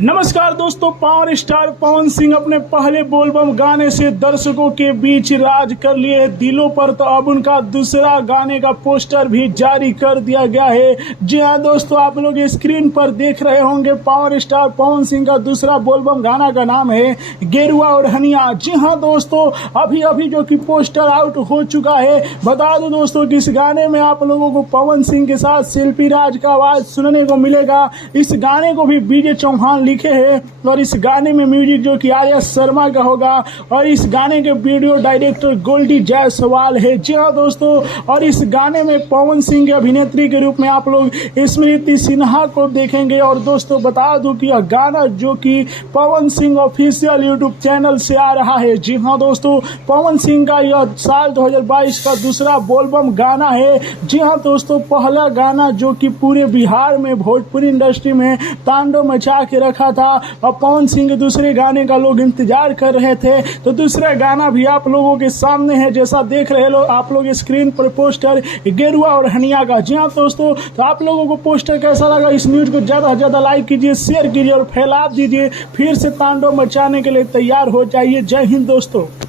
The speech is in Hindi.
नमस्कार दोस्तों, पावर स्टार पवन सिंह अपने पहले बोलबम गाने से दर्शकों के बीच राज कर लिए दिलों पर। तो अब उनका दूसरा गाने का पोस्टर भी जारी कर दिया गया है। जी हाँ दोस्तों, आप लोग स्क्रीन पर देख रहे होंगे पावर स्टार पवन सिंह का दूसरा बोलबम गाना का नाम है गेरुआ और हनिया। जी हाँ दोस्तों, अभी जो कि पोस्टर आउट हो चुका है। बता दो दोस्तों कि इस गाने में आप लोगों को पवन सिंह के साथ शिल्पी राज का आवाज सुनने को मिलेगा। इस गाने को भी बीजे चौहान लिखे हैं और इस गाने में म्यूजिक जो कि आर्या शर्मा का होगा और इस गाने के वीडियो डायरेक्टर गोल्डी जायसवाल है। जी हाँ दोस्तों, और इस गाने में पवन सिंह के अभिनेत्री के रूप में आप लोग स्मृति सिन्हा को देखेंगे। और दोस्तों बता दूं कि यह गाना जो कि Pawan Singh official YouTube channel से आ रहा है। जी हाँ दोस्तों, पवन सिंह का यह साल 2022 का दूसरा बोलबम गाना है। जी हाँ दोस्तों, पहला गाना जो कि पूरे बिहार में भोजपुरी इंडस्ट्री में तांडव मचा के रखा था और पवन सिंह के दूसरे गाने का लोग इंतजार कर रहे थे। तो दूसरा गाना भी आप लोगों के सामने है, जैसा देख रहे हो आप लोग स्क्रीन पर पोस्टर गेरुआ और हनिया का। जी हाँ दोस्तों, तो आप लोगों को पोस्टर कैसा लगा? इस न्यूज को ज्यादा से ज्यादा लाइक कीजिए, शेयर कीजिए और फैला दीजिए। फिर से तांडव मचाने के लिए तैयार हो जाइए। जय हिंद दोस्तों।